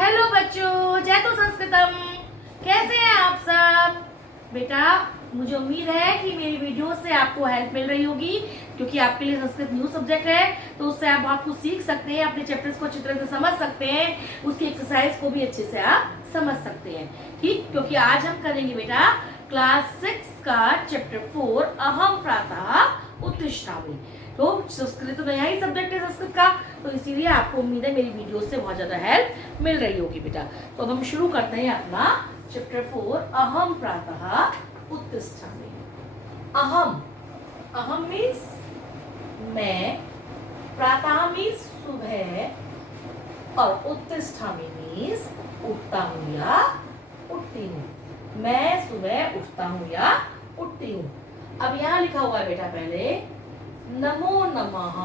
Hello बच्चों, जय तो संस्कृतम। कैसे हैं आप सब? बेटा, मुझे उम्मीद है कि मेरी वीडियो से आपको हेल्प मिल रही होगी, क्योंकि आपके लिए संस्कृत न्यू सब्जेक्ट है, तो उससे आप बहुत कुछ सीख सकते हैं, अपने चैप्टर्स को अच्छी तरह से समझ सकते हैं, उसकी एक्सरसाइज को भी अच्छे से आप समझ सकते हैं। ठीक, क्योंकि आज हम करेंगे बेटा क्लास 6 का चैप्टर 4 अहम प्रातः उत्तिष्ठामि। तो संस्कृत तो नया ही सब्जेक्ट है संस्कृत का, तो इसीलिए आपको उम्मीद है मेरी वीडियो से बहुत ज्यादा हेल्प मिल रही होगी बेटा। तो अब हम शुरू करते हैं अपना चैप्टर 4 अहम प्रातः उत्तिष्ठामि। अहम, अहम मीन्स मैं, प्रातः मीन्स सुबह, और उत्तिष्ठामि मीन्स उठता हूँ या उठती हूँ। मैं सुबह उठता हूँ या उठती हूँ। अब यहाँ लिखा हुआ है बेटा पहले नमो नमः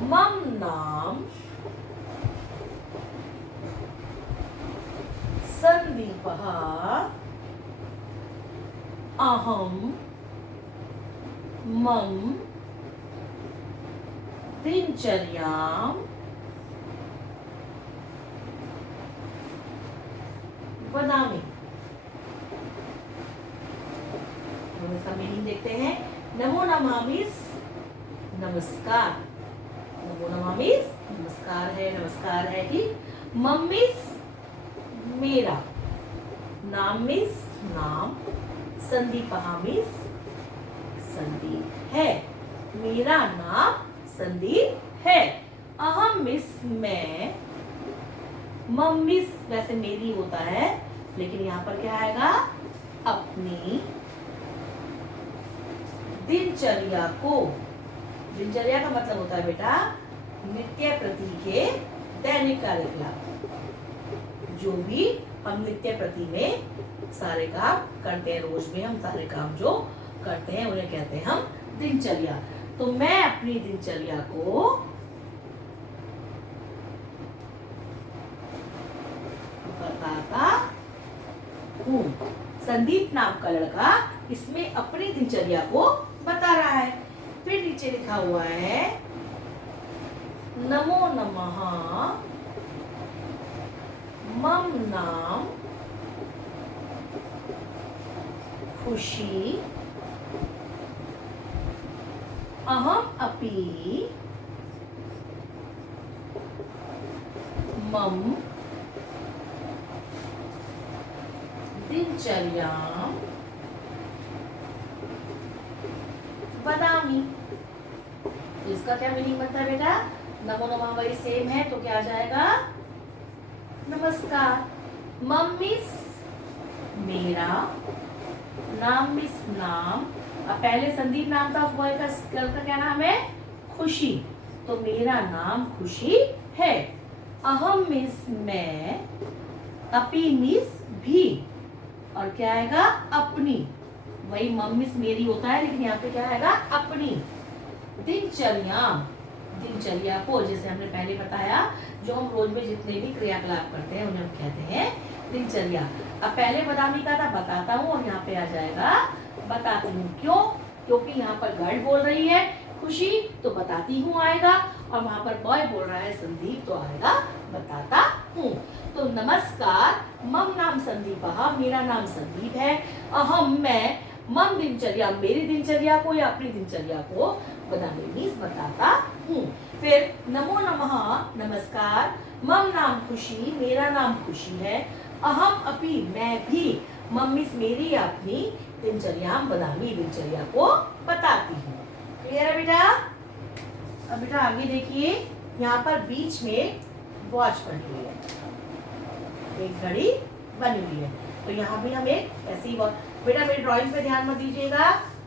मम नाम संदीपः अहम मम दिनचर्यां वदामि। हम इसका मीनिंग देखते हैं। नमो नमः मीन्स नमस्कार, नमो नमः मीन्स नमस्कार है कि मम मीन्स मेरा, नाम मीन्स नाम, संदीपः मीन्स संदीप है, मेरा नाम संदीप है। अहम मीन्स मैं, मम मीन्स वैसे मेरी होता है, लेकिन यहाँ पर क्या आएगा, अपनी दिनचर्या को। दिनचर्या का मतलब होता है बेटा नित्य प्रति के दैनिक कार्यकलाप, जो भी हम नित्य प्रति में सारे काम करते हैं, रोज में हम सारे काम जो करते हैं उन्हें कहते हैं हम दिनचर्या। तो मैं अपनी दिनचर्या को बताता हूँ। संदीप नाम का लड़का इसमें अपनी दिनचर्या को बता रहा है। फिर नीचे लिखा हुआ है नमो नमः मम नाम खुशी अहम अपि मम दिनचर्यां वदामि। तो इसका क्या मीनिंग बनता है बेटा? नमो नमः वही सेम है, तो क्या आ जाएगा, नमस्कार। मम मीन्स मेरा, नाम मीन्स नाम। अब पहले संदीप नाम था, उस बॉय का गर्ल का क्या नाम है, खुशी, तो मेरा नाम खुशी है। अहम मीन्स मैं, अपि मीन्स भी, और क्या आएगा, अपनी। वही मम मीन्स मेरी होता है, लेकिन यहाँ पे क्या आएगा, अपनी। दिनचर्या, दिनचर्या को जैसे हमने पहले बताया, जो हम रोज में जितने भी क्रियाकलाप करते हैं उन्हें हम कहते हैं दिनचर्या। अब पहले बदामी का था बताता हूँ, और यहाँ पे आ जाएगा बताती हूँ। क्यों? क्योंकि यहाँ पर गर्ल बोल रही है खुशी, तो बताती हूँ आएगा, और वहां पर बॉय बोल रहा है संदीप, तो आएगा बताता हूँ। तो नमस्कार, मम नाम संदीपः, मेरा नाम संदीप है, अहम मैं, मम दिनचर्या मेरी दिनचर्या को या अपनी दिनचर्या को, बताने मीन्स बताता हूँ। फिर नमो नमः नमस्कार, मम नाम खुशी मेरा नाम खुशी है, अहम अपि मैं भी, मम मीन्स मेरी या अपनी, दिनचर्या वदामि दिनचर्या को बताती हूँ। क्लियर है बेटा? अब बेटा आगे देखिए, यहाँ पर बीच में वॉच बनी हुई है, एक घड़ी बनी हुई है, तो यहाँ भी हम एक ऐसी ही बेटा मेरी ड्राइंग पे ध्यान मत दीजिएगा,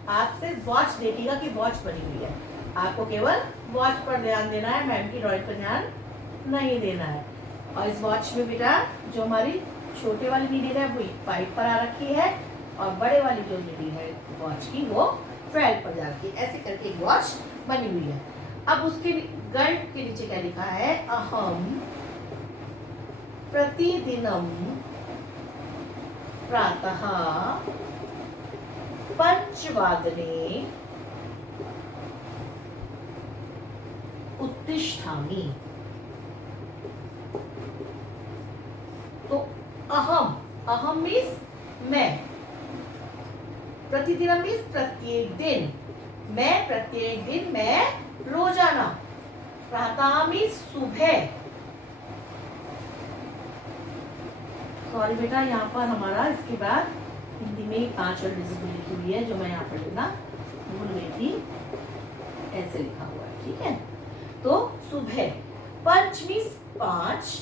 आप सिर्फ वॉच देखिएगा कि वॉच बनी हुई है, आपको केवल वॉच पर ध्यान देना है, मैम की ड्राइंग पर ध्यान नहीं देना है। और इस वॉच में बेटा जो हमारी छोटे वाली नीडल है वो 5 पर आ रखी है, और बड़े वाली जो नीडल है वॉच की वो 12 पर जा रखी है। ऐसे करके एक वॉच बनी हुई है। अब उसके गर्ल के नीचे क्या लिखा है, अहम प्रतिदिनम प्रातः पंचवादने उत्तिष्ठामि। अहम मीन्स मैं, प्रतिदिनम मीन्स प्रत्येक दिन, मैं प्रत्येक दिन, मैं रोजाना। प्रातः मीन्स सुबह। सॉरी बेटा, यहाँ पर हमारा इसके बाद हिंदी में 5 और डिजिबल लिखी हुई है जो मैं यहाँ पर लिखना भूल गई थी, ऐसे लिखा हुआ है, ठीक है। तो सुबह, पंच मीन्स 5,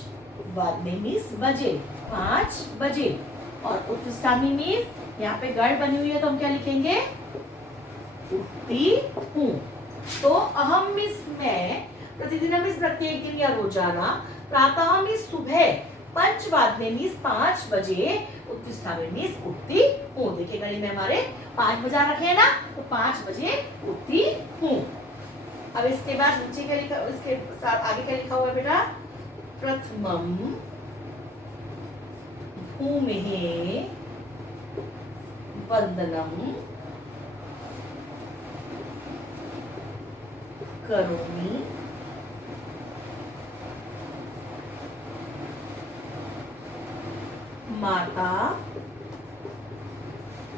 वादने मीन्स बजे, 5 बजे, और उत्तिष्ठामि मीन्स यहाँ पे गढ़ बनी हुई है तो हम क्या लिखेंगे, उठती हूँ। तो अहम मीन्स मैं, प्रतिदिन मीन्स प्रत्येक दिन या रोजाना, प्रातः मीन्स सुबह, पंचवादने मीन्स 5 बजे, उत्तिष्ठामि मीन्स उठती हूँ। देखिए गणित में हमारे 5 बजा रखे हैं ना, तो 5 बजे उठती हूँ। अब इसके बाद नीचे क्या लिखा, इसके साथ आगे क्या लिखा हुआ है बेटा, प्रथमम भूमिः वंदनम करोमि माता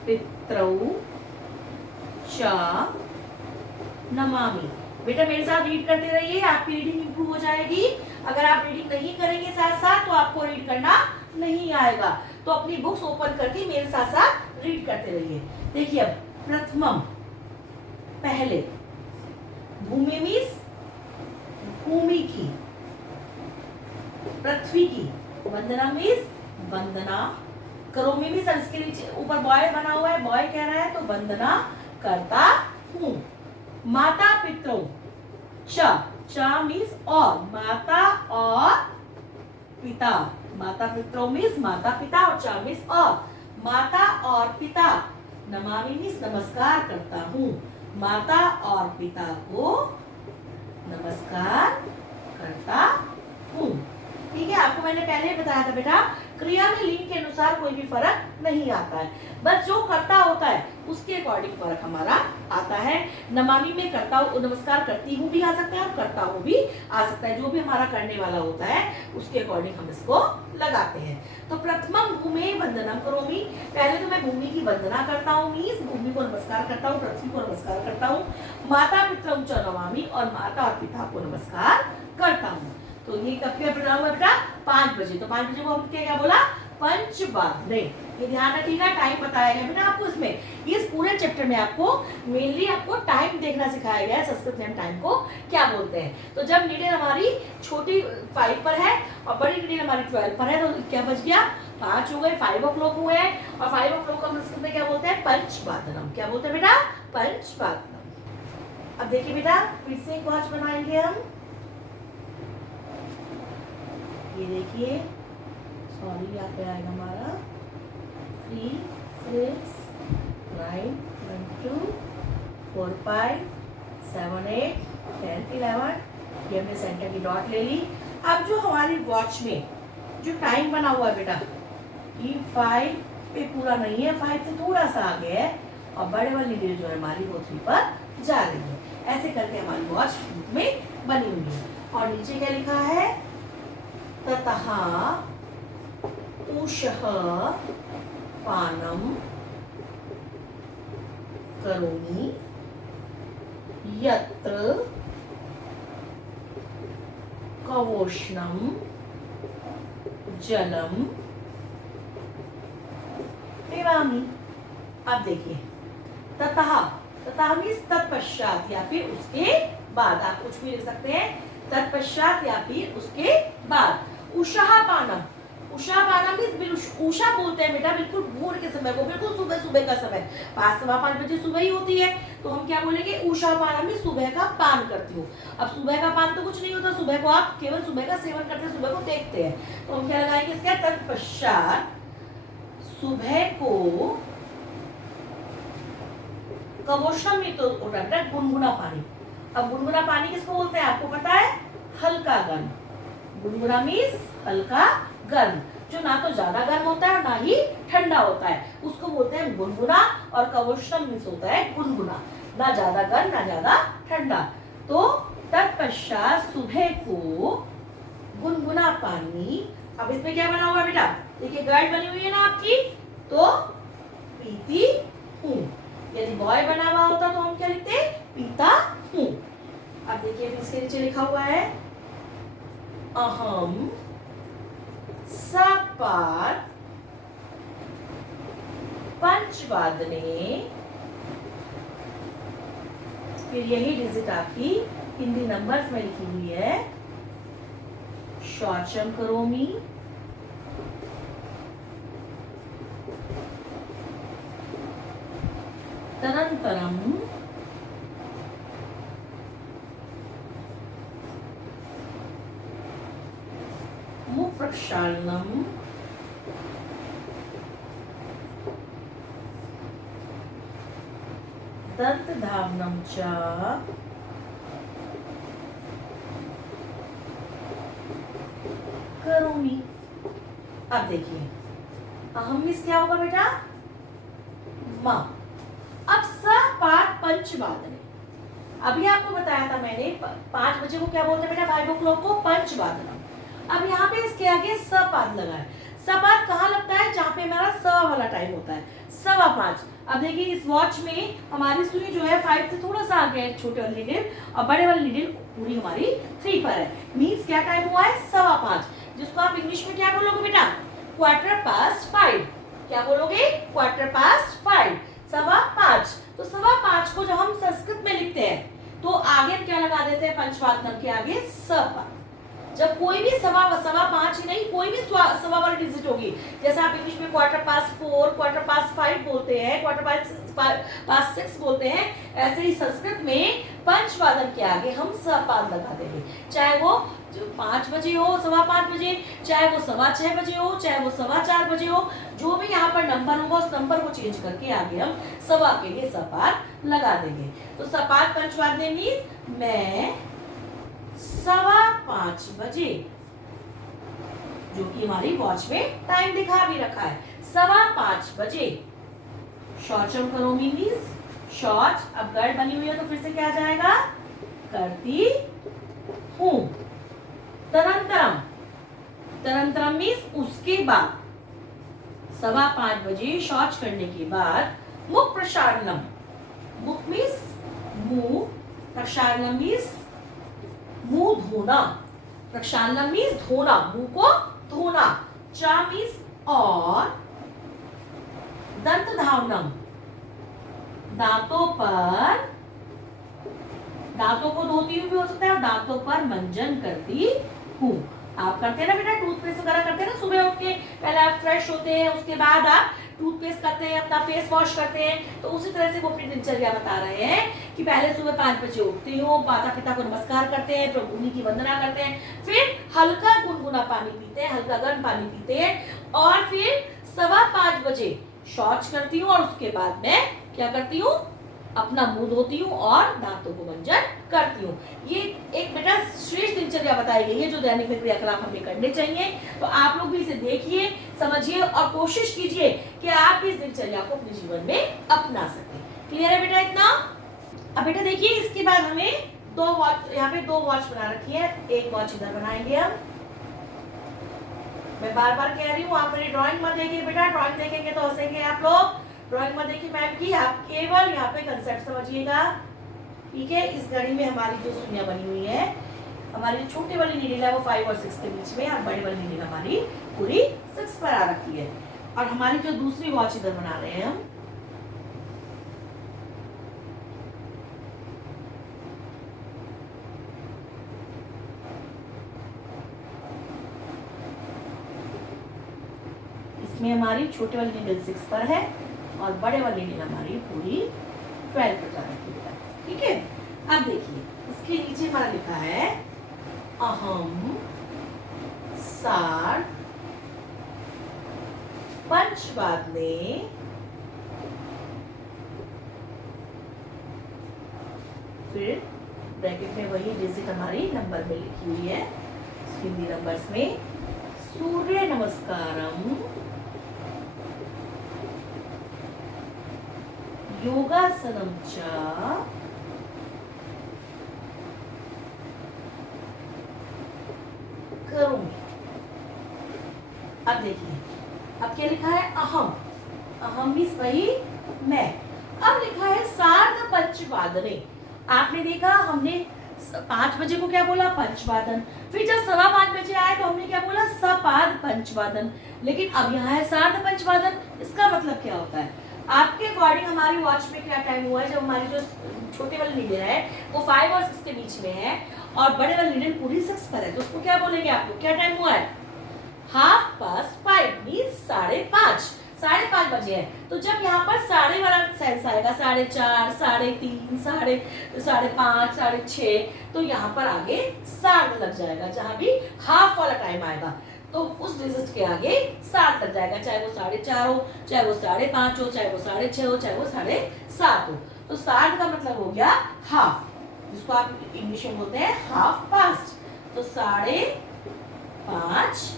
पितरौ च नमामि। बेटा मेरे साथ रीड करते रहिए, आपकी रीडिंग इंप्रूव हो जाएगी। अगर आप रीडिंग नहीं करेंगे साथ साथ तो आपको रीड करना नहीं आएगा। तो अपनी बुक्स ओपन करके मेरे साथ साथ रीड करते रहिए। देखिए अब प्रथमम पहले, भूमि मीन्स भूमि की, पृथ्वी की, वंदना मीन्स वंदना, करोमि मीन्स इसके नीचे ऊपर बॉय बना हुआ है, बॉय कह रहा है तो वंदना करता हूँ। माता पितरों, च मीन्स और, माता और पिता, माता पितरों मीन्स माता पिता और च मीन्स और, माता और पिता, नमामि मीन्स नमस्कार करता हूँ, माता और पिता को नमस्कार करता हूँ। ठीक है, आपको मैंने पहले ही बताया था बेटा, क्रिया में लिंग के अनुसार कोई भी फर्क नहीं आता है, बस जो करता होता है उसके अकॉर्डिंग फर्क हमारा आता है। नमामि में करता हूँ, नमस्कार करती हूँ भी आ सकता है और करता हूँ भी आ सकता है, जो भी हमारा करने वाला होता है उसके अकॉर्डिंग हम इसको लगाते हैं। तो प्रथमम भूमि वंदनम करोमि, पहले तो मैं भूमि की वंदना करता हूँ, मीन्स भूमि को नमस्कार करता हूँ, पृथ्वी को नमस्कार करता हूँ, माता पितरौ च नमामि, और माता और पिता को नमस्कार करता हूँ। तो ये कब क्या पढ़ा हुआ बेटा, 5 बजे। तो 5 बजे को हम क्या बोला, पंचवादने। ये ध्यान रखिएगा, टाइम बताया गया बेटा आपको इसमें, इस पूरे चैप्टर में आपको मेनली आपको टाइम देखना सिखाया गया है, संस्कृत में टाइम को क्या बोलते हैं। तो जब नीडल हमारी छोटी 5 पर है और बड़ी नीडल हमारी 12 पर है, तो क्या बच गया, 5 हो गए, 5 o'clock हुए हैं, और 5 o'clock को हम संस्कृत में क्या बोलते हैं, पंचवादनम। क्या बोलते हैं बेटा, पंचवादनम। अब देखिए बेटा, फिर से एक वॉच बनाएंगे हम। ये देखिए, सॉरी यहाँ पे आएगा हमारा 3, 6, 9, 1, 2, 4, 5, 7, 8, 10, 11। ये हमने सेंटर की डॉट ले ली। अब जो हमारी वॉच में जो टाइम बना हुआ है बेटा, ये 5 पे पूरा नहीं है, 5 से थोड़ा सा आगे है, और बड़े वाली डेल जो है हमारी वो 3 पर जा रही है। ऐसे करके हमारी वॉच में बनी हुई है। और नीचे क्या लिखा है, ततः उषः पानम करोमि यत्र कवोष्णम जलम पिबामि। अब देखिए, ततः मीन्स तत्पश्चात या फिर उसके बाद, आप कुछ भी लिख सकते हैं, तत्पश्चात या फिर उसके बाद। उषः पानम, उषा पानम मीन्स उषा बोलते हैं बेटा बिल्कुल भोर के समय को, बिल्कुल सुबह सुबह का समय, 5 सवा 5 बजे सुबह ही होती है, तो हम क्या बोलेंगे, उषा पानम में सुबह का पान करती हूँ। अब सुबह का पान तो कुछ नहीं होता, सुबह को आप केवल सुबह का सेवन करते हैं, सुबह को देखते हैं, तो हम क्या लगाएंगे इसका, तत्पश्चात सुबह को कवोष्णम में तो गुनगुना पानी। अब गुनगुना पानी किसको बोलते हैं, आपको पता है, हल्का गर्म। गुनगुना मीन्स हल्का गर्म, जो ना तो ज्यादा गर्म होता है और ना ही ठंडा होता है, उसको बोलते हैं गुनगुना। और कवोष्णम मीन्स होता है गुनगुना, ना ज्यादा गर्म ना ज्यादा ठंडा। तो तत्पश्चात सुबह को गुनगुना पानी अब इसमें क्या बना हुआ है बेटा, देखिए गर्ल बनी हुई है ना आपकी, तो पीती हूँ। यदि बॉय बना हुआ होता तो हम क्या लिखते, पीता हूँ। अब देखिए इसके नीचे लिखा हुआ है अहम सपाद पंचवादने, फिर यही डिजिट आपकी हिंदी नंबर्स में लिखी हुई है, शौचम करोमी, तदनंतरम मुख प्रक्षालनम, दंत धावनम च करोमी। अब देखिए अहम मिस क्या होगा बेटा, मां। अब सपाद पंचवादने, अभी आपको बताया था मैंने 5 बजे को क्या बोलते हैं बेटा, 5 o'clock को पंचवादनम। अब यहाँ पे इसके आगे सपाद लगा है। सपाद कहाँ लगता है, जहाँ पे हमारा सवा वाला टाइम होता है, 5:15। अब देखिए इस वॉच में हमारी सुई जो है 5 से थोड़ा सा आगे है, छोटे वाली नीडल, और बड़े वाली नीडल पूरी हमारी 3 पर है। मीन्स क्या टाइम हुआ है, 5:15, जिसको आप इंग्लिश में क्या बोलोगे बेटा, 5:15। क्या बोलोगे, 5:15, 5:15। तो 5:15 को जब हम संस्कृत में लिखते हैं तो आगे क्या लगा देते हैं, पंचवादनम के आगे सपाद। जब कोई भी 5:15 ही नहीं, कोई भी सवा वाली डिजिट होगी, जैसे आप इंग्लिश में 4:15, 4:15 बोलते हैं, 4:15 बोलते हैं, ऐसे ही संस्कृत में पंचवादन के आगे हम सपाद लगा देंगे। चाहे वो 5 बजे हो, 5:15 बजे, चाहे वो 6:15 बजे हो, चाहे वो 4:15 बजे हो, जो भी यहाँ पर नंबर होगा उस नंबर को चेंज करके आगे हम सवा के लिए सपाद लगा देंगे। तो सपाद पंचवादने मीन्स मैं 5:15 बजे, जो कि हमारी वॉच में टाइम दिखा भी रखा है, 5:15 बजे। शौचम करोमी मीन्स शौच, अब गर्ल बनी हुई है तो फिर से क्या आ जाएगा, करती हूँ। तदनंतरम, तदनंतरम मीन्स उसके बाद, 5:15 बजे शौच करने के बाद मुख प्रक्षालनम, मुख मीन्स मुंह, प्रक्षालनम मीन्स मुंह धोना, प्रक्षालनम मीन्स धोना, मुंह को धोना, चा मीन्स और, दंत धावनम दांतों पर, दांतों को धोती हुई भी हो सकता है और दांतों पर मंजन करती हूँ। आप करते हैं ना बेटा, टूथपेस्ट वगैरह करते हैं ना, सुबह उठ के पहले आप फ्रेश होते हैं, उसके बाद आप टूथपेस्ट करते हैं, अपना फेस वॉश करते हैं, तो उसी तरह से वो अपनी दिनचर्या बता रहे हैं कि पहले सुबह 5 बजे उठते हो, माता पिता को नमस्कार करते हैं, प्रभु भूमि की वंदना करते हैं, फिर हल्का गुनगुना पानी पीते हैं, हल्का गर्म पानी पीते हैं, और फिर 5:15 बजे शौच करती हूँ, और उसके बाद मैं क्या करती हूँ, अपना मुंह धोती हूँ और दांतों को मंजन करती हूँ। ये एक बेटा श्रेष्ठ दिनचर्या बताई गई है जो दैनिक में क्रियाकलाप हमें करने चाहिए। तो आप लोग भी इसे देखिए, समझिए और कोशिश कीजिए कि आप इस दिनचर्या को अपने जीवन में अपना सकें। क्लियर है बेटा इतना? अब बेटा देखिए इसके बाद हमें 2 वॉच, यहाँ पे 2 वॉच बना रखी है, एक वॉच इधर बनाएंगे हम। मैं बार बार कह रही हूँ आप मेरी ड्राइंग मत देखिए बेटा, ड्राइंग देखेंगे तो हंसेंगे आप लोग। ड्राइंग मत देखिए मैम की, आप केवल यहाँ पे कंसेप्ट समझिएगा, ठीक है। इस घड़ी में हमारी जो सुइयां बनी हुई है, हमारी छोटे वाली नीडल है वो 5 और 6 के बीच में, और बड़ी वाली नीडल हमारी पूरी 6 पर आ रखी है। और हमारी जो दूसरी वॉच इधर बना रहे हैं हम, इसमें हमारी छोटे वाली नीडल 6 पर है और बड़े वाली नीडल हमारी पूरी 12 पर जा रखी है, ठीक है। अब देखिए इसके नीचे हमारा लिखा है अहम सार पंचवादने, फिर ब्रैकेट में वही डिजिट हमारी नंबर में लिखी हुई है हिंदी नंबर्स में, सूर्य नमस्कारम योगासनम च करूंगी। अब देखिए, अब क्या लिखा है? अहम। अहम मीन्स वही मैं। अब लिखा है सार्ध पंचवादने। आपने देखा, हमने 5 बजे को क्या बोला? पंचवादन। फिर जब 5:15 बजे आए तो हमने क्या बोला? सपाद पंचवादन। लेकिन अब यहाँ है सार्ध पंचवादन। इसका मतलब क्या होता है? आपके अकॉर्डिंग हमारी वॉच में क्या टाइम हुआ है? जब हमारी जो छोटे वाले नीडल है वो 5 और 6 के बीच में है और बड़े वाले नीडल पूरी 6 पर है, तो उसको क्या बोलेंगे आप लोग? क्या टाइम हुआ है? 5:30 मीन्स 5:30। 5:30 बजे है। तो जब यहाँ पर साढ़े वाला सेंस आएगा, 4:30, 3:30, 5:30, 6:30, तो यहाँ पर आगे सार्ध लग जाएगा। जहां भी हाफ वाला टाइम आएगा तो उस डिजिट के आगे सात लग जाएगा, चाहे वो 4:30 हो, चाहे वो 5:30 हो, चाहे वो 6:30 हो, चाहे वो 7:30 हो। तो सार्ध का मतलब हो गया हाफ, जिसको आप इंग्लिश में बोलते हैं हाफ पास्ट। तो 5:30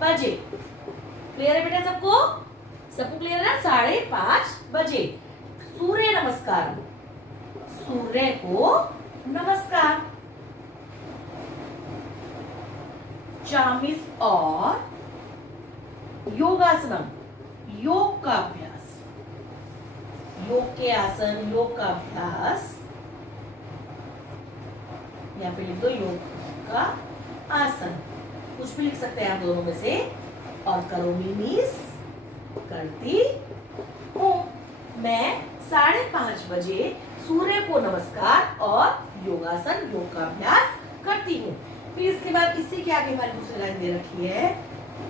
बजे। क्लियर है बेटा सबको? सबको क्लियर है? 5:30 बजे। सूर्य नमस्कार। सूर्य को नमस्कार। चामीस और योगासनम। योग का अभ्यास। योग के आसन, योग का अभ्यास, या फिर लिख दो योग का आसन। कुछ भी लिख सकते हैं आप दोनों में से। और करोमी मीन्स करती हूँ। मैं 5:30 बजे सूर्य को नमस्कार और योगासन, योग का अभ्यास करती हूँ। फिर इसके बाद इसी के आगे हमारी दूसरी लाइन दे रखी है,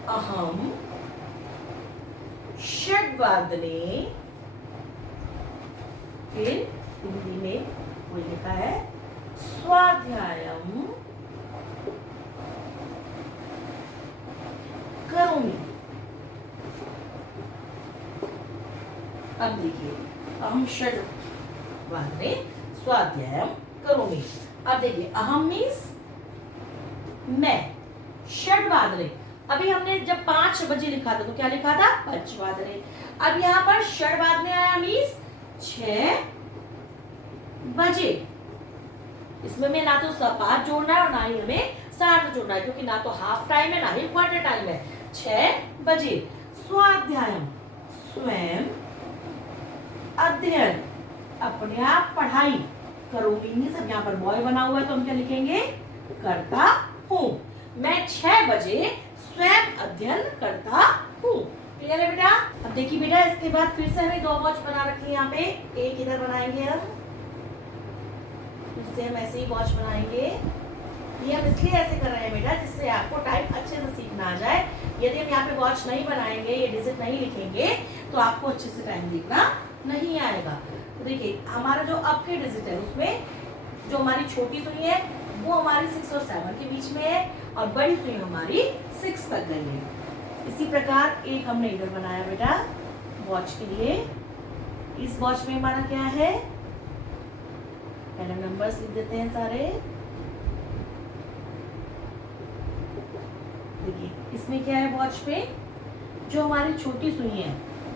अहम षड्वादने। फिर हिंदी में वो लिखा है स्वाध्यायम करोमि। अब देखिए, अहम षड्वादने स्वाध्यायम करोमि। अब देखिए, अहम मीन्स मैं, षड्वादने। अभी हमने जब 5 बजे लिखा था तो क्या लिखा था? पंचवादने। अब यहाँ पर षड्वादने आया मीन्स 6 बजे। इसमें मैं ना तो सपाद जोड़ना है और ना ही हमें सार्ध जोड़ना है, क्योंकि ना तो हाफ टाइम है ना ही क्वार्टर टाइम है। 6 बजे। स्वाध्यायम, स्वयं अध्ययन, अपने आप पढ़ाई। करोमी सब यहाँ पर बॉय बना हुआ है तो हम क्या लिखेंगे? करता हूँ। मैं 6 बजे स्वयं अध्ययन करता हूँ। क्लियर है बेटा? अब देखिए बेटा, इसके बाद फिर से हमें 2 वॉच बना रखी है। यहाँ पे एक इधर बनाएंगे हम, फिर से हम ऐसे ही वॉच बनाएंगे। ये हम इसलिए ऐसे कर रहे हैं बेटा, जिससे आपको टाइम अच्छे से सीखना आ जाए। यदि हम यहाँ पे वॉच नहीं बनाएंगे, ये डिजिट नहीं लिखेंगे, तो आपको अच्छे से टाइम देखना नहीं आएगा। तो देखिए, हमारा जो अब के डिजिट है उसमें जो हमारी छोटी सुई है वो हमारी 6 और 7 के बीच में है और बड़ी सुई हमारी 6 तक गई है। इसी प्रकार एक हमने इधर बनाया बेटा वॉच के लिए। इस वॉच में हमारा क्या है? पहले नंबर्स लिख देते हैं सारे। देखिए, इसमें क्या है वॉच पे? जो हमारी छोटी सुई है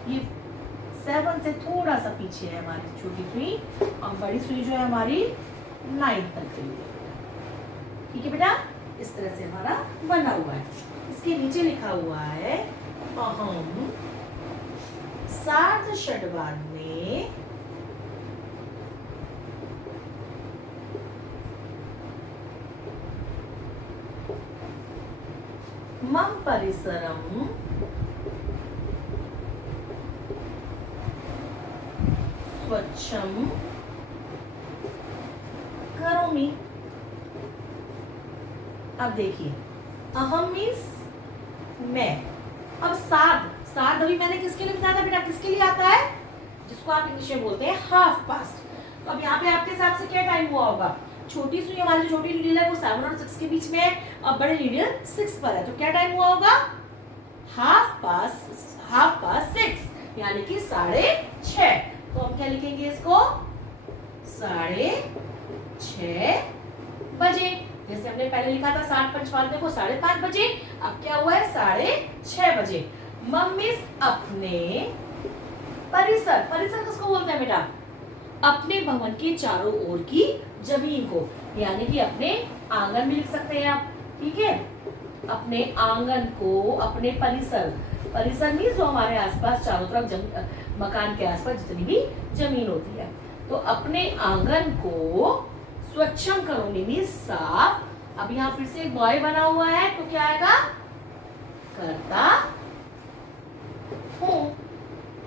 ये 7 से थोड़ा सा पीछे है हमारी छोटी सुई, और बड़ी सुई जो है हमारी 9 तक गई है। ठीक है बेटा? इस तरह से हमारा बना हुआ है। इसके नीचे लिखा हुआ है, अहम सार्ध षड्वादने मम परिसरम स्वच्छम करोमि। अब देखिए, अहम मीन्स मैं। अब सार्ध अभी मैंने किसके लिए बताया था बेटा? किसके लिए आता है? जिसको आप इंग्लिश में बोलते हैं हाफ पास्ट। तो अब यहाँ पे आपके हिसाब से क्या टाइम हुआ होगा? छोटी सुई हमारी छोटी नीडल है वो 7 और 6 के बीच में है और बड़ी नीडल 6 पर है, तो क्या टाइम हुआ होगा? हाफ पास्ट 6, यानी कि 6:30। तो हम क्या लिखेंगे इसको? 6:30 बजे। जैसे हमने पहले लिखा था 5:55 को 5:30 बजे, अब क्या हुआ है? 6:30 बजे। मम्मीस अपने परिसर, परिसर किसको बोलते हैं बेटा? अपने भवन के चारों ओर की जमीन को, यानी कि अपने आंगन भी लिख सकते हैं आप। ठीक है? अपने आंगन को, अपने परिसर, परिसर मीन्स जो हमारे आसपास चारों तरफ मकान के आसपास जितनी भी जमीन होती है, तो अपने आंगन को स्वच्छम करोमि मीन्स साफ। अब यहाँ फिर से एक बॉय बना हुआ है तो क्या आएगा, करता हूँ।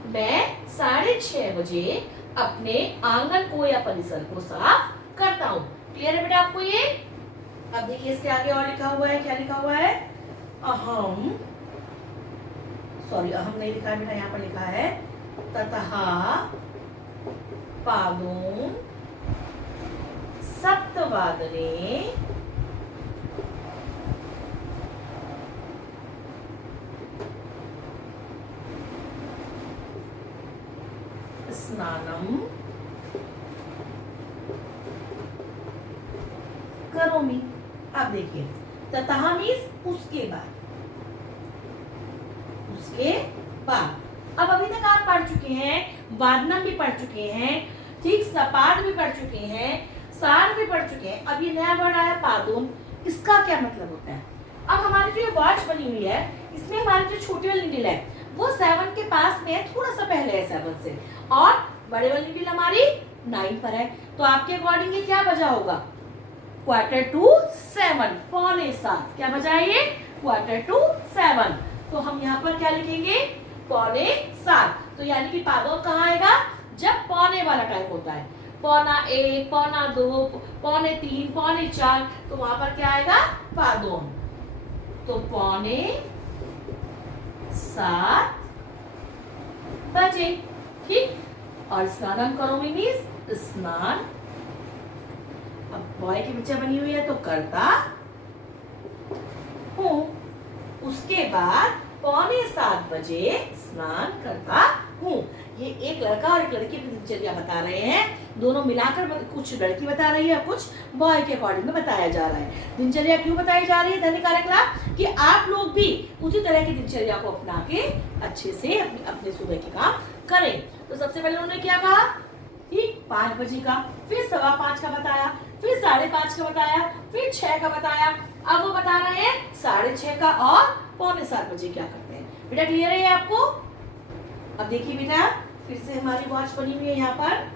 मैं 6:30 बजे अपने आंगन को या परिसर को साफ करता हूँ। क्लियर है बेटा आपको ये? अब देखिए इसके आगे और लिखा हुआ है, क्या लिखा हुआ है, अहम, सॉरी अहम नहीं लिखा है बेटा, यहाँ पर लिखा है ततः पादों सप्तवादने स्नानम करोमि। अब देखिए ततः मीन्स उसके बाद, उसके बाद। अब अभी तक आप पढ़ चुके हैं, वादनम भी पढ़ चुके हैं, ठीक, सपाद भी पढ़ चुके हैं, सार भी पढ़ चुके हैं। अब ये नया वर्ड आया पादुम, इसका क्या मतलब होता है? अब हमारी जो ये वॉच बनी हुई है, इसमें हमारी जो छोटी वाली नीडल है वो 7 के पास में है, थोड़ा सा पहले है 7 से, और बड़े वाली नीडल हमारी 9 पर है। तो आपके अकॉर्डिंग ये क्या बजा होगा, 6:45, 6:45। क्या बजा है ये, 6:45। तो हम यहाँ पर क्या लिखेंगे, 6:45। तो यानी कि पादों कहाँ आएगा, जब पौने वाला टाइम होता है, 1:15, 1:15, 3:45, 4:45, तो वहां पर क्या आएगा, पादों। तो 6:45 बजे, ठीक। और स्नानम करोमि मीन्स स्नान। अब बॉय की पिक्चर बनी हुई है तो करता हूँ। उसके बाद 6:45 बजे स्नान करता हूँ। ये एक लड़का और एक लड़की की दिनचर्या बता रहे हैं, दोनों मिलाकर, कुछ लड़की बता रही है, कुछ बॉय के अकॉर्डिंग में बताया जा रहा है। दिनचर्या क्यों बताई जा रही है धन्य कार्यकलाप, कि आप लोग भी उसी तरह की दिनचर्या को अपना के अच्छे से अपने सुबह के काम करें। तो सबसे पहले उन्होंने क्या कहा, ठीक, 5 बजे का, फिर 5:15 का बताया, फिर 5:30 का बताया, फिर 6 का बताया। अब वो बता रहे हैं 6:30 का और 6:45 बजे क्या करते हैं। बेटा क्लियर है ये आपको? अब देखिए बेटा, फिर से हमारी वॉच बनी हुई है यहाँ पर,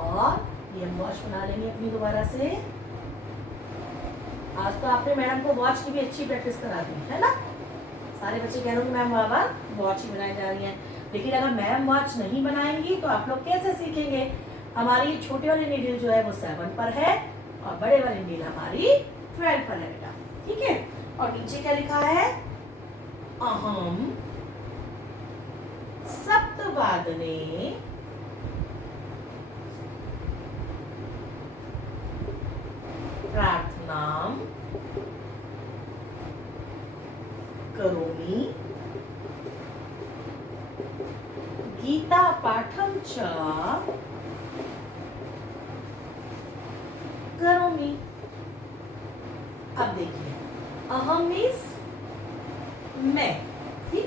और ये हम वॉच बना लेंगे अपनी दोबारा से। आज तो आपने मैडम को वॉच की भी अच्छी प्रैक्टिस करा दी है ना। सारे बच्चे कह रहे हो मैम बार वॉच ही बनाई जा रही है, लेकिन अगर मैम वॉच नहीं बनाएंगी तो आप लोग कैसे सीखेंगे। हमारी छोटे वाली नीडल जो है वो 7 पर है, और बड़े वाली नीडल हमारी 12 पर है बेटा, ठीक है। और नीचे क्या लिखा है, अहम सप्तवादने प्रार्थनाम करोमि, गीता पाठम च करोमि। अब देखिए, अहम मीन्स मैं, ठीक,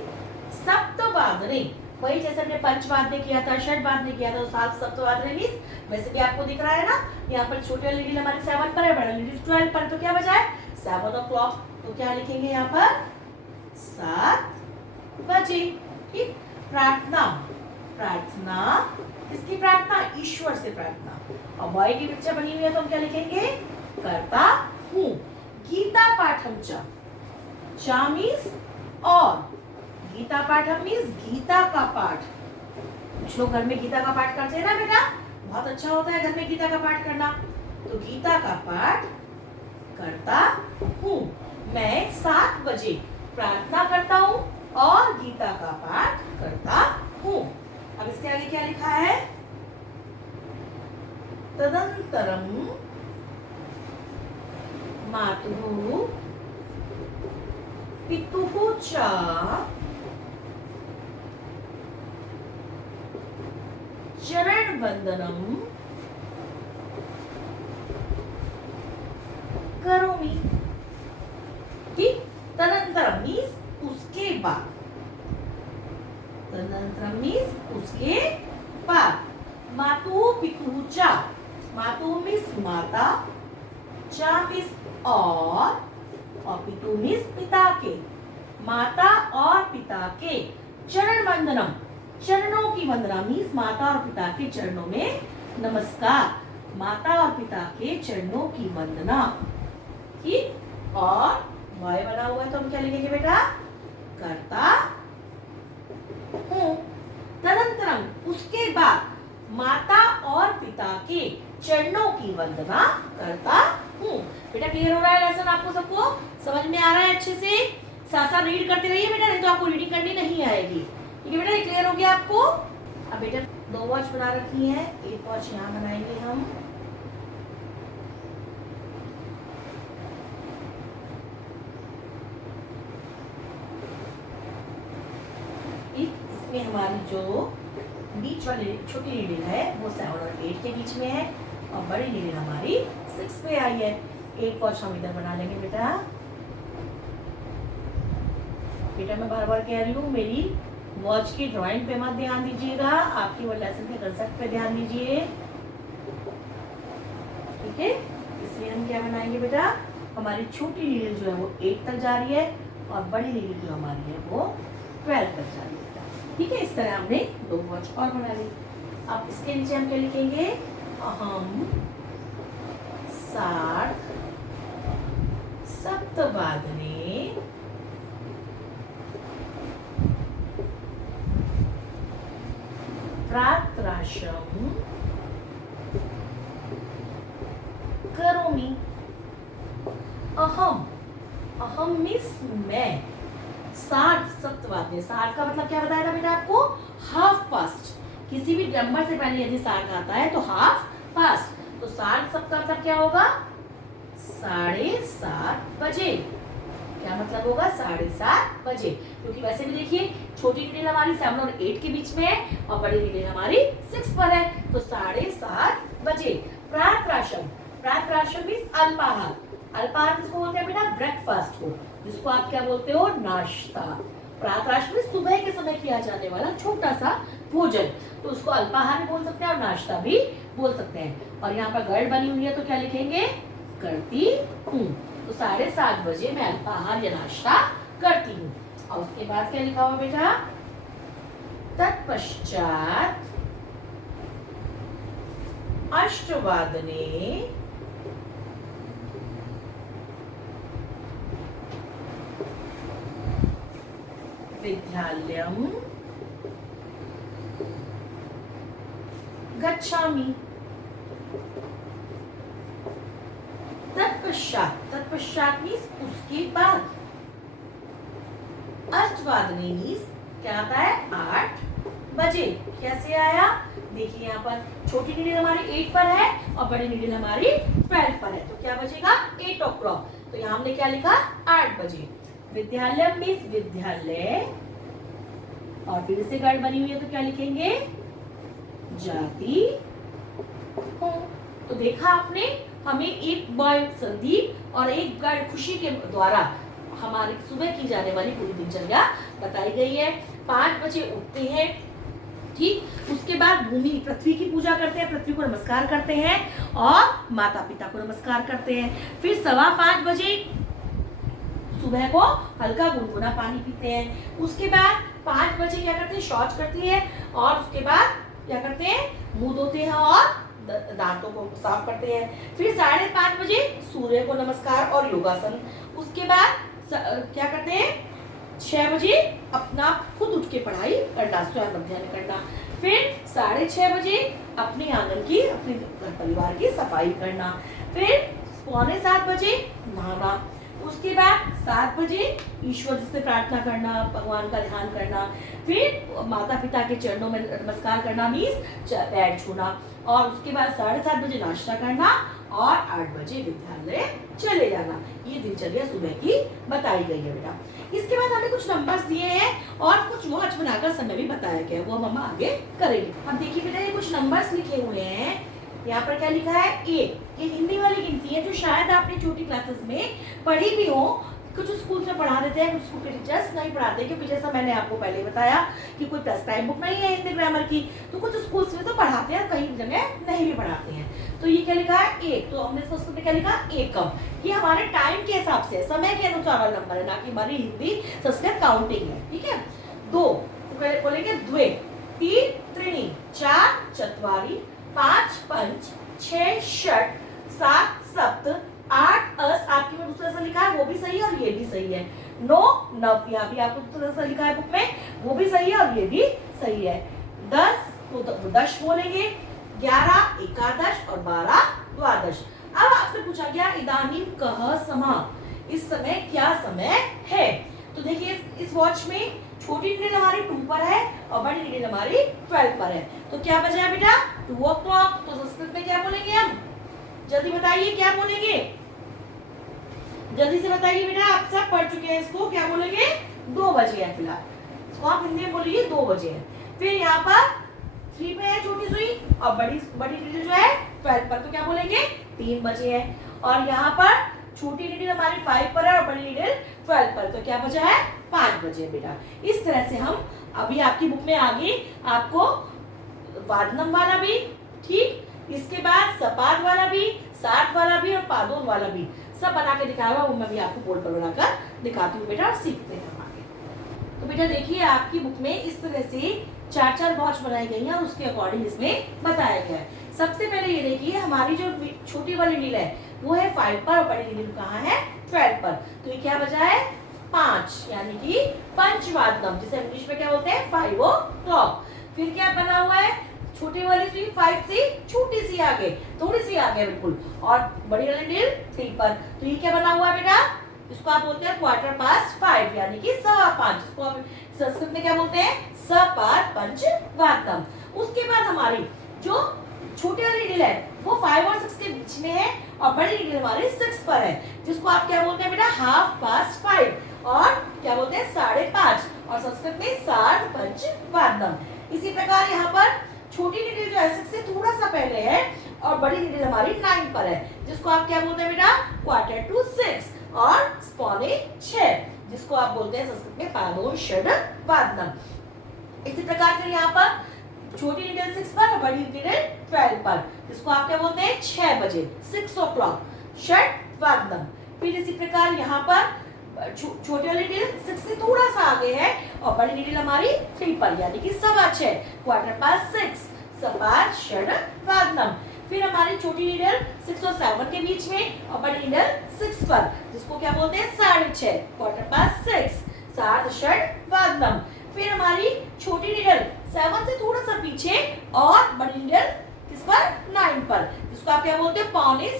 सप्तवादने, वही जैसे हमने पंचवादने किया था, षटवादने किया था, तो सप्तवादने मीन्स वैसे भी आपको दिख रहा है ना, यहाँ पर छोटे वाली नीडल हमारी 7 पर है, बड़ा नीडल 12 पर, तो क्या बजा है 7 o'clock। तो क्या लिखेंगे यहाँ पर, 7 बजे, ठीक। प्रार्थना, प्रार्थना किसकी प्रार्थना, ईश्वर से प्रार्थना। और बॉय की पिक्चर बनी हुई है तो हम क्या लिखेंगे, करता हूँ। गीता पाठम चा मीन्स और, गीता पाठम मीन्स गीता का पाठ। कुछ लोग घर में गीता का पाठ करते हैं ना बेटा, बहुत अच्छा होता है घर में गीता का पाठ करना। तो गीता का पाठ करता हूँ। मैं 7 बजे प्रार्थना करता हूँ और गीता का पाठ करता हूँ। अब इसके आगे क्या लिखा है, तदंतरम मातुः पितुः च चरण वंदनम करोमि, ठीक। तदंतरम मीन्स उसके बाद, तदंतरम मीन्स उसके बाद। मातुः पितुः च, मातुः मीन्स माता, च मीन्स और पितु मीन्स पिता के, माता और पिता के चरण वंदनम, चरणों की वंदना मीन्स माता और पिता के चरणों में नमस्कार, माता और पिता के चरणों की वंदना। ठीक, और वाय बना हुआ है तो हम क्या लिखेंगे बेटा, करता हूं। तदंतरम, उसके बाद माता और पिता के चरणों की वंदना करता हूँ। बेटा क्लियर हो रहा है लेसन, आपको सबको समझ में आ रहा है अच्छे से? साथ साथ रीड करते रहिए बेटा, नहीं तो आपको रीडिंग करनी नहीं आएगी। ठीक है बेटा, ये क्लियर हो गया आपको? अब बेटा 2 वॉच बना रखी है, 1 वॉच यहाँ बनाएंगे हम। इसमें हमारी जो बीच वाली छोटी नीडल है वो 7 और 8 के बीच में है, और बड़ी नीडल हमारी 6 पे आई है। 1 वॉच हम इधर बना लेंगे बेटा। बेटा मैं बार बार कह रही हूँ, मेरी वॉच की ड्राइंग पे मत ध्यान दीजिएगा, आपकी वो लेसन के कंसेप्ट पे ध्यान दीजिए। ठीक है, इसलिए हम क्या बनाएंगे बेटा, हमारी छोटी नीडल जो है वो 8 तक जा रही है, और बड़ी नीडल जो हमारी है वो 12 तक जा रही है। ठीक है, इस तरह हमने 2 वॉच और बना ली। अब इसके नीचे हम क्या लिखेंगे, अहम सार्ध सप्तवादने प्रातराशम करोमि। अहम, अहम मीन्स मैं, साठ सप्तवाद्य, साठ का मतलब क्या बताया था बेटा आपको, हाफ पास्ट। किसी भी नंबर से पहले यदि साठ आता है तो हाफ पास्ट, तो 60 सप्त का मतलब क्या होगा, 7:30 बजे। क्या मतलब होगा, 7:30 बजे, क्योंकि वैसे भी देखिए छोटी नीडल हमारी 7 और 8 के बीच में है, और बड़ी नीडल हमारी 6 पर है, तो 7:30 बजे। प्रातराशम, प्रातराशम मीन्स अल्पाहार। अल्पाहार किसको बोलते हैं बेटा, ब्रेकफास्ट को, जिसको आप क्या बोलते हो, नाश्ता। प्रातराश में सुबह के समय किया जाने वाला छोटा सा भोजन, तो उसको अल्पाहार भी बोल सकते हैं और नाश्ता भी बोल सकते हैं। और यहाँ पर गढ़ बनी हुई है तो क्या लिखेंगे, करती हूँ। तो 7:30 बजे मैं अल्पाहार या नाश्ता करती हूँ। और उसके बाद क्या लिखा हुआ बेटा, तत्पश्चात अष्टवादने विद्यालयम गच्छामि। तत्पश्चात, तत्पश्चात मीन्स उसके बाद, अष्टवादने मीन्स क्या आता है, 8 बजे। कैसे आया, देखिए यहाँ पर छोटी नीडल हमारी 8 पर है और बड़ी नीडल हमारी 12 पर है, तो क्या बचेगा, 8 o'clock। तो यहाँ हमने क्या लिखा, 8 बजे। विद्यालय मीन्स विद्यालय, और फिर से गढ़ बनी हुई है तो क्या लिखेंगे, जाती हूँ। तो देखा आपने, हमें एक बार संदीप और एक गढ़ खुशी के द्वारा हमारी सुबह की जाने वाली पूरी दिनचर्या बताई गई है। 5 बजे उठते हैं, ठीक, उसके बाद भूमि पृथ्वी की पूजा करते हैं, पृथ्वी को नमस्कार करते हैं और माता पिता को नमस्कार करते हैं। फिर 5:15 बजे सुबह को हल्का गुनगुना पानी पीते हैं। उसके बाद 5 बजे क्या करते हैं, शौच करती है, और उसके बाद क्या करते हैं, मुंह धोते हैं और दांतों को साफ करते हैं। फिर 5:30 बजे सूर्य को नमस्कार और योगासन। उसके बाद क्या करते हैं, 6 बजे अपना खुद उठ के पढ़ाई करना, स्वयं अध्ययन करना। फिर 6:30 बजे अपने आंगन की, अपने घर परिवार की सफाई करना। फिर 6:45 बजे नहाना। उसके बाद 7 बजे ईश्वर से प्रार्थना करना, भगवान का ध्यान करना। फिर माता पिता के चरणों में नमस्कार करना मीन्स पैर छूना। और उसके बाद 7:30 बजे नाश्ता करना और 8 बजे विद्यालय चले जाना। ये दिनचर्या सुबह की बताई गई है बेटा। इसके बाद हमें कुछ नंबर्स दिए हैं और कुछ वॉच बनाकर समय भी बताया गया है, वो हम आगे करेंगे। अब देखिए बेटा, ये कुछ नंबर्स लिखे हुए हैं। यहाँ पर क्या लिखा है, ए, ये हिंदी वाली गिनती है जो शायद आपने छोटी क्लासेस में पढ़ी भी हो। कुछ स्कूल में पढ़ा देते हैं, कुछ स्कूल के टीचर्स नहीं पढ़ाते, क्योंकि जैसा मैंने आपको पहले बताया कि कोई टेक्स्ट टाइम बुक नहीं है हिंदी ग्रामर की, तो कुछ स्कूल्स में तो पढ़ाते हैं, कई जगह नहीं भी पढ़ाते हैं। तो ये क्या लिखा है 1, तो हमने इसको उसमें क्या लिखा एकम। ये हमारे टाइम के हिसाब से, समय के अनुसार वाला नंबर है, ना कि हमारी हिंदी संस्कृत काउंटिंग है। ठीक है। 2 तो बोलेंगे द्वे, 3 त्रीणि, 4 चत्वारि, 5 पंच, 6 षट, 7 सप्त, 8 अस, आपकी में दूसरा सा लिखा है वो भी सही है और ये भी सही है। 9 नव, यहाँ भी आपको दूसरा सा लिखा है बुक में, वो भी सही है और ये भी सही है। 10 तो 10 बोलेंगे, 11 एकादश और 12 द्वादश। अब आपसे पूछा गया इदानीम कह समः, इस समय क्या समय है। तो देखिए इस वॉच में छोटी नीडल हमारी 2 पर है और बड़ी नीडल हमारी 12 पर है। तो क्या बचा है बेटा 2 o'clock। तो संस्कृत में क्या बोलेंगे हम, जल्दी बताइए क्या बोलेंगे, जल्दी से बताइए बेटा, आप सब पढ़ चुके हैं इसको, क्या बोलेंगे 2 बजे है फिलहाल, इसको आप हिंदी में बोलिए 2 बजे है। फिर यहाँ पर 3 पे है छोटी सुई और बड़ी नीडल जो है 12 पर, तो क्या बोलेंगे 3 बजे है। और यहाँ पर छोटी नीडल हमारी 5 पर है और बड़ी नीडल 12 पर, तो क्या बचा है 5 बजे बेटा। इस तरह से हम अभी आपकी बुक में आगे आपको वादनम वाला भी, ठीक, इसके बाद सपाद वाला भी, साठ वाला भी और पादोन वाला भी सब बना के दिखाया हुआ, वो मैं भी आपको बोर्ड पर बनाकर दिखाती हूँ बेटा और सीखते हैं हम आगे। तो बेटा देखिए आपकी बुक में इस तरह से 4-4 वॉच बनाई गई है और उसके अकॉर्डिंग इसमें बताया गया है। सबसे पहले ये देखिए हमारी जो छोटी वाली नीडल है वो है 5 पर और बड़ी नीडल कहाँ है 12 पर, तो ये क्या बचा है 5, यानी कि पंचवादनम, जिसे इंग्लिश में क्या बोलते हैं 5 o'clock। फिर क्या बना हुआ है, छोटी वाली सुई 5 से छोटी सी आगे, थोड़ी सी आगे बिल्कुल, और बड़ी वाली नीडल 3 पर, तो ये क्या बना हुआ है बेटा, इसको आप बोलते हैं 5:15, यानी कि 5:15, इसको आप संस्कृत में क्या बोलते हैं सपाद पंचवादनम। उसके बाद हमारी जो छोटी वाली नीडल है वो 5 और 6 के बीच में है और बड़ी नीडल हमारी 6 पर है, जिसको आप क्या बोलते हैं बेटा 5:30 और क्या बोलते हैं 5:30, और संस्कृत में सार्ध पंचवादनम। इसी प्रकार यहाँ पर छोटी नीडल जो है 6 से थोड़ा सा पहले है और बड़ी नीडल हमारी 9 पर है, जिसको आप क्या बोलते हैं बेटा 5:45 और 5:45, जिसको आप बोलते हैं संस्कृत में पादोन षड वादनम। इसी प्रकार से यहाँ पर छोटी नीडल 6 पर और बड़ी नीडल 12 पर, जिसको आप क्या बोलते हैं 6 बजे 6 o'clock षड वादनम। फिर इसी प्रकार यहाँ पर छोटी वाली नीडल 6 से थोड़ा सा आगे है और बड़ी नीडल हमारी 3 पर, यानी कि 6:15 5:15 सपाद षड वादनम। फिर हमारी छोटी नीडल 6 और 7 के बीच में और बड़ी नीडल 6 पर, जिसको क्या बोलते हैं 6:30 5:15 सार्ध षड वादनम। फिर हमारी छोटी नीडल 7 से थोड़ा सा पीछे और बड़ी नीडल किस पर 9 पर, जिसको आप क्या बोलते हैं 6:45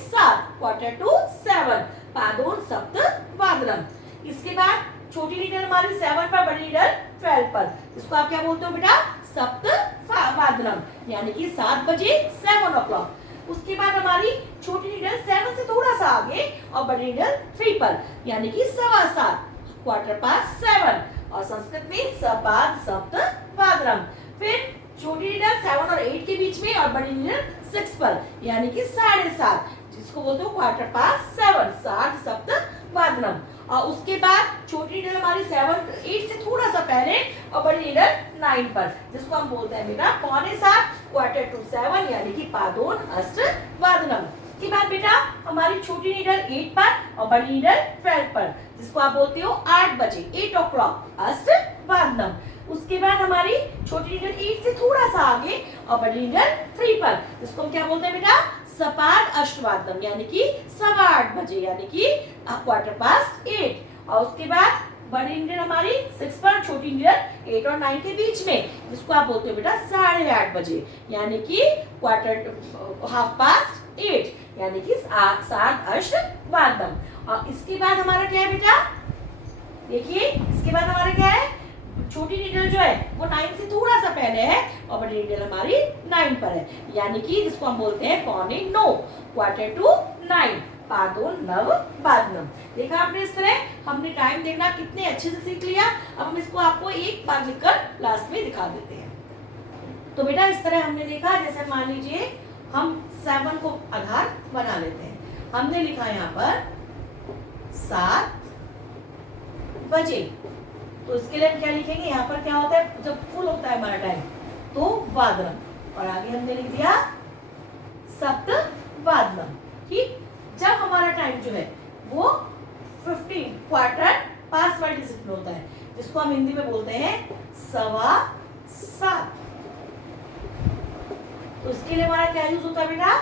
7:15 पादोन सप्त वादनम। इसके बाद छोटी नीडल हमारी 7 पर, बड़ी नीडल 12 पर, जिसको आप क्या बोलते हो बेटा सप्त वादनम, यानी कि 7 बजे 7 o'clock। उसके बाद हमारी छोटी नीडल 7 से थोड़ा सा आगे और बड़ी नीडल 3 पर, यानी कि 7:15 7:15 और संस्कृत में सपाद सप्त वादनम। फिर छोटी नीडल 7 और 8 के बीच में और बड़ी नीडल 6 पर, यानी कि 7:30, जिसको बोलते हो 7:15 सार्ध सप्त वादनम। और उसके बाद छोटी नीडल हमारी 8 से थोड़ा सा पहले और बड़ी नीडल 9 पर, जिसको हम बोलते हैं बेटा 6:45 7, यानी कि पादोन अष्ट वादनम। इसके बाद बेटा हमारी छोटी नीडल 8 पर और बड़ी नीडल 12 पर, जिसको आप बोलते हो 8 बजे 8 o'clock अष्ट वादनम। उसके बाद हमारी छोटी नीडल 8 से थोड़ा सा आगे और बड़ी नीडल 3 पर, जिसको हम क्या बोलते हैं बेटा सपाद अष्टवादनम, यानी कि 8:15 बजे, यानी कि 8:15। और उसके बाद बड़ी नीडल हमारी 6 पर, छोटी नीडल 8 और 9 के बीच में, जिसको आप बोलते हो बेटा 8:30 बजे, यानी कि 8:30, यानी कि सार्ध अष्टवादनम। और इसके बाद हमारा क्या है बेटा, देखिए इसके बाद हमारा क्या है, छोटी नीडल जो है वो 9 से थोड़ा सा पहले है और बड़ी नीडल हमारी 9 पर है, यानी कि जिसको हम बोलते हैं 8:45 पादोन नव वादनम। देखा आपने, इस तरह हमने टाइम देखना कितने अच्छे से सीख लिया। अब हम इसको आपको एक बार लिखकर लास्ट में दिखा देते हैं। तो बेटा इस तरह हमने देखा, जैसे मान लीजिए हम 7 को आधार बना लेते हैं। हमने लिखा यहाँ पर 7 बजे, तो इसके लिए हम क्या लिखेंगे, यहाँ पर क्या होता है जब फुल होता है हमारा टाइम तो वादनम, और आगे हमने लिख दिया सप्त बादलम। ठीक, जब हमारा टाइम जो है वो 15 क्वार्टर पास्ट पार्टिसिपल होता है, जिसको हम हिंदी में बोलते हैं 7:15। तो इसके लिए हमारा क्या यूज होता है बेटा?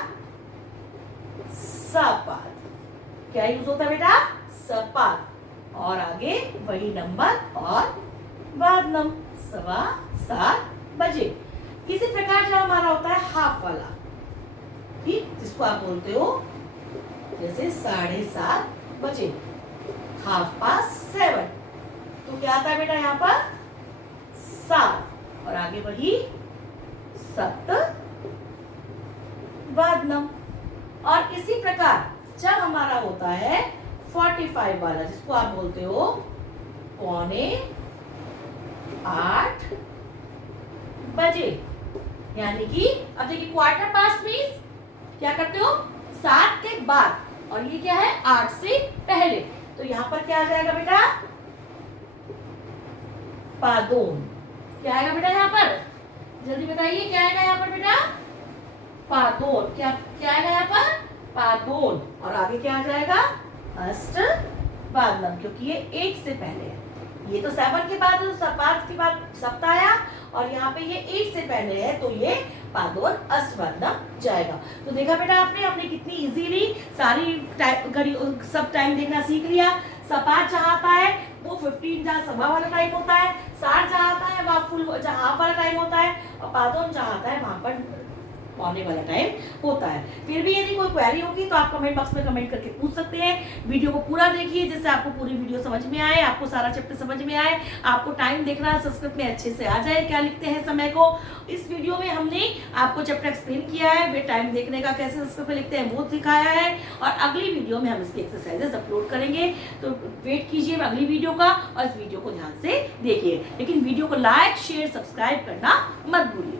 सपाद। क्या यूज होता है बेटा? सपाद। और आगे वही नंबर और बादलम 7:15 बजे। इसी प्रकार जो हमारा होता है हाफ वाला, ठीक, जिसको आप बोलते हो जैसे 7:30 बजे, 7:30। तो क्या आता है बेटा यहाँ पर? 7 और आगे वही सप्त बादलम। और इसी प्रकार जब हमारा होता है 45 वाला, जिसको आप बोलते हो 7:45 बजे, यानी कि अब देखिए क्वार्टर पास्ट मीन्स क्या करते हो? 7 के बाद, और ये क्या है? 8 से पहले। तो यहां पर क्या आ जाएगा बेटा? पादोन। क्या आएगा बेटा यहाँ पर? जल्दी बताइए, क्या आएगा यहाँ पर बेटा? पादोन। क्या क्या आएगा यहाँ पर? पादोन। और आगे क्या आ जाएगा? अष्ट बादलम, क्योंकि ये 8 से पहले है। ये तो 7 के बाद, 7 के बाद सप्त आया, और यहाँ पे ये 8 से पहले है, तो ये पादोन अष्ट बादलम जाएगा। तो देखा बेटा आपने, हमने कितनी इजीली सारी सब टाइम देखना सीख लिया। सपाट जहाँ आता है वो 15 जहाँ सभा वाला टाइम होता है, 60 जहाँ आता है वहाँ फुल जहाँ हाफ वाला टाइम होता है, और पादोन जहाँ आता है वहाँ पर पौने वाला टाइम होता है। फिर भी यदि कोई क्वेरी होगी तो आप कमेंट बॉक्स में कमेंट करके पूछ सकते हैं। वीडियो को पूरा देखिए जिससे आपको पूरी वीडियो समझ में आए, आपको सारा चैप्टर समझ में आए, आपको टाइम देखना संस्कृत में अच्छे से आ जाए, क्या लिखते हैं समय को। इस वीडियो में हमने आपको चैप्टर एक्सप्लेन किया है, वे टाइम देखने का कैसे संस्कृत में लिखते हैं वो सिखाया है, और अगली वीडियो में हम इसकी एक्सरसाइजेस अपलोड करेंगे। तो वेट कीजिए अगली वीडियो का, और इस वीडियो को ध्यान से देखिए। लेकिन वीडियो को लाइक शेयर सब्सक्राइब करना मत भूलिए।